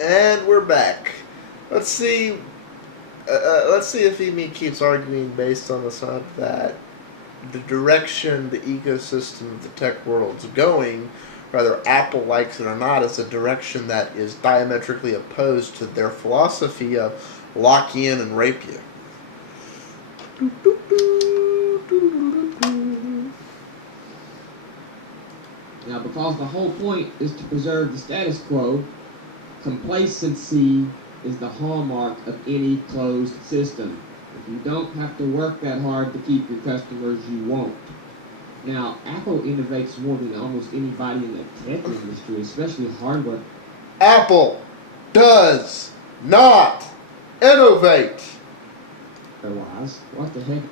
And we're back. Let's see. Let's see if Emeek keeps arguing based on the fact that the direction the ecosystem of the tech world's going, whether Apple likes it or not, is a direction that is diametrically opposed to their philosophy of lock you in and rape you. Now, because the whole point is to preserve the status quo, complacency is the hallmark of any closed system. If you don't have to work that hard to keep your customers, you won't. Now, Apple innovates more than almost anybody in the tech industry, especially hardware. Apple does not innovate. Otherwise, what the heck?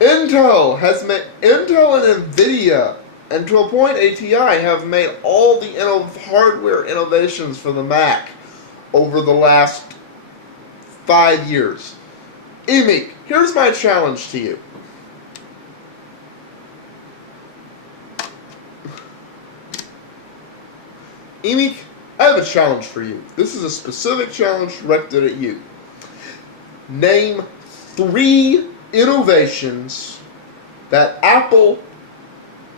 Intel and Nvidia, and to a point ATI, have made all the hardware innovations for the Mac over the last 5 years. Emeek, here's my challenge to you. Emeek, I have a challenge for you. This is a specific challenge directed at you. Name 3 innovations that Apple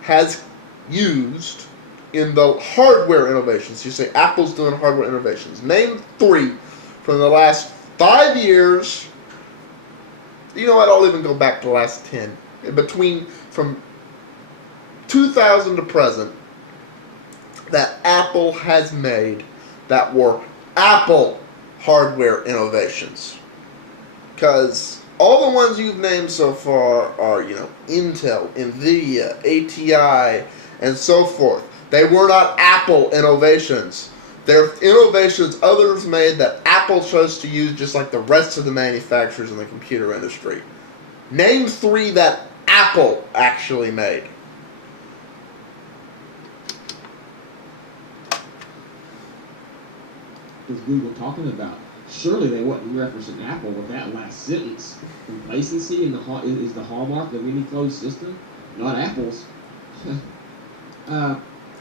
has used in the hardware innovations. You say Apple's doing hardware innovations. Name 3 from the last 5 years. You know what? I'll even go back to the last 10. From 2000 to present, that Apple has made that were Apple hardware innovations. Because all the ones you've named so far are, Intel, Nvidia, ATI, and so forth. They were not Apple innovations. They're innovations others made that Apple chose to use just like the rest of the manufacturers in the computer industry. Name 3 that Apple actually made. Is Google talking about? Surely they wouldn't reference an Apple with that last sentence. Complacency is the hallmark of any closed system, not Apple's.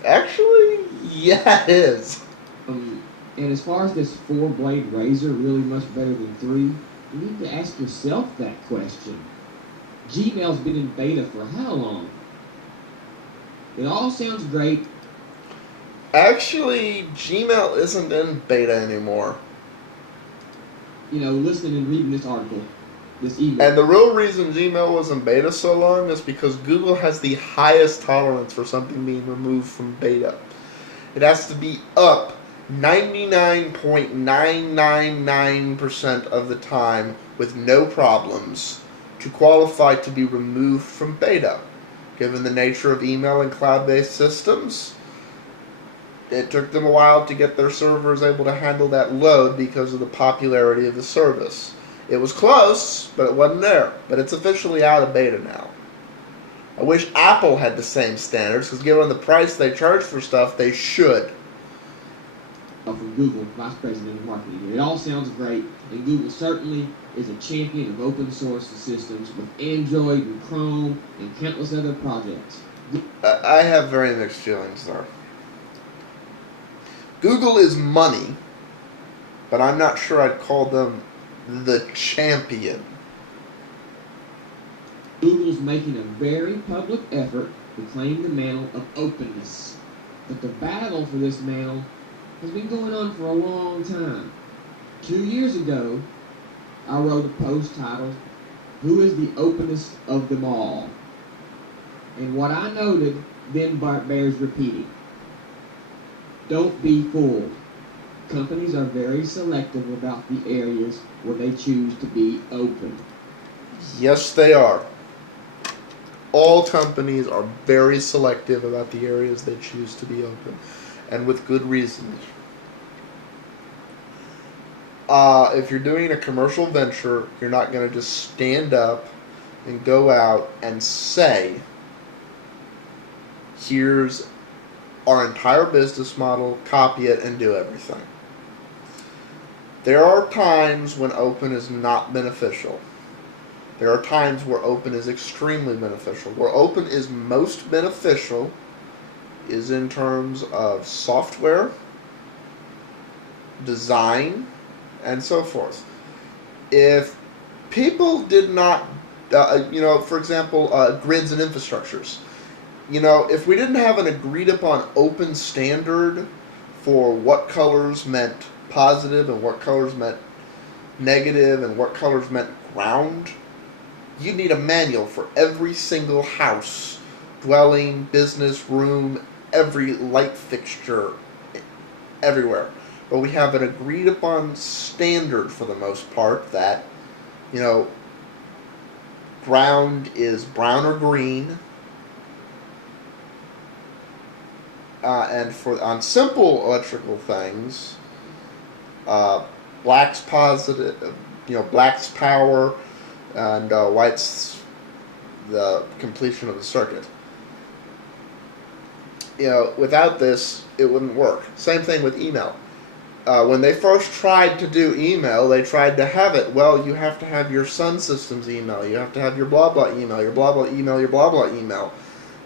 Actually, yeah, it is. And as far as this 4-blade razor really much better than 3, you need to ask yourself that question. Gmail's been in beta for how long? It all sounds great. Actually, Gmail isn't in beta anymore. Listening and reading this article, this email. And the real reason Gmail was in beta so long is because Google has the highest tolerance for something being removed from beta. It has to be up 99.999% of the time with no problems to qualify to be removed from beta. Given the nature of email and cloud-based systems, it took them a while to get their servers able to handle that load because of the popularity of the service. It was close, but it wasn't there. But it's officially out of beta now. I wish Apple had the same standards, because given the price they charge for stuff, they should. From Google, Vice President of Marketing. It all sounds great, and Google certainly is a champion of open source systems with Android and Chrome and countless other projects. I have very mixed feelings there. Google is money, but I'm not sure I'd call them the champion. Google's making a very public effort to claim the mantle of openness. But the battle for this mantle has been going on for a long time. 2 years ago, I wrote a post titled, "Who is the openest of them all?" And what I noted then bears repeating. Don't be fooled. Companies are very selective about the areas where they choose to be open. Yes, they are. All companies are very selective about the areas they choose to be open, and with good reason. If you're doing a commercial venture, you're not going to just stand up and go out and say, here's our entire business model, copy it, and do everything. There are times when open is not beneficial. There are times where open is extremely beneficial. Where open is most beneficial is in terms of software, design, and so forth. If people did not, for example, grids and infrastructures, if we didn't have an agreed upon open standard for what colors meant positive and what colors meant negative and what colors meant ground, you need a manual for every single house, dwelling, business, room, every light fixture, everywhere. But we have an agreed upon standard for the most part that, ground is brown or green. And on simple electrical things, black's positive, black's power, and white's the completion of the circuit. Without this, it wouldn't work. Same thing with email. When they first tried to do email, they tried to have it, well, you have to have your Sun Systems email, you have to have your blah blah email, your blah blah email, your blah blah email.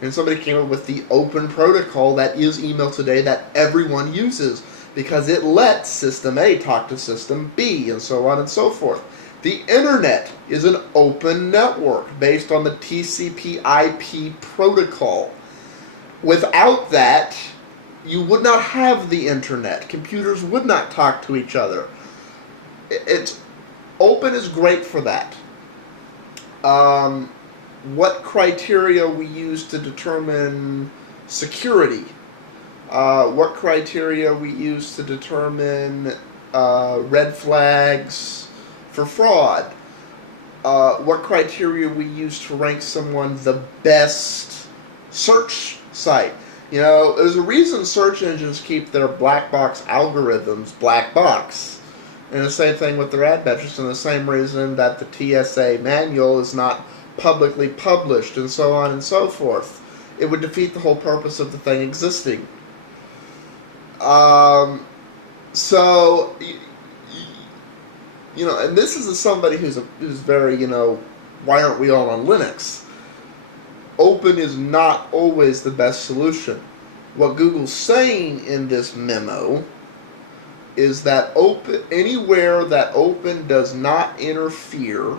And somebody came up with the open protocol that is email today that everyone uses, because it lets System A talk to System B, and so on and so forth. The Internet is an open network based on the TCP/IP protocol. Without that, you would not have the Internet. Computers would not talk to each other. Open is great for that. What criteria we use to determine security? What criteria we use to determine red flags for fraud? What criteria we use to rank someone the best search site? There's a reason search engines keep their black box algorithms black box. And the same thing with their ad metrics, and the same reason that the TSA manual is not publicly published, and so on and so forth. It would defeat the whole purpose of the thing existing. And this is somebody who's very, why aren't we all on Linux? Open is not always the best solution. What Google's saying in this memo is that anywhere that open does not interfere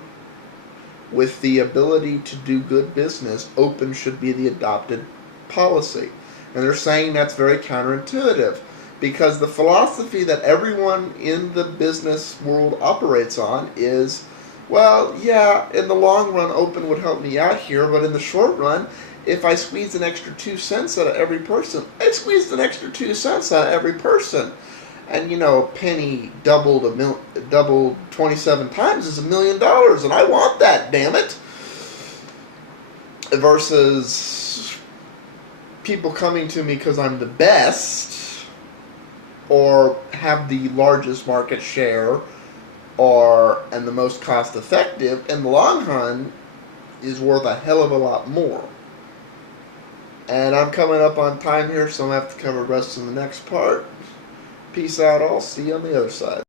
with the ability to do good business, open should be the adopted policy. And they're saying that's very counterintuitive, because the philosophy that everyone in the business world operates on is, well, yeah, in the long run, open would help me out here, but in the short run, if I squeeze an extra 2 cents out of every person, I squeezed an extra 2 cents out of every person. And, a penny doubled 27 times is $1 million, and I want that, damn it. Versus people coming to me because I'm the best, or have the largest market share, and the most cost effective, in the long run, is worth a hell of a lot more. And I'm coming up on time here, so I'm going to have to cover the rest in the next part. Peace out all. See you on the other side.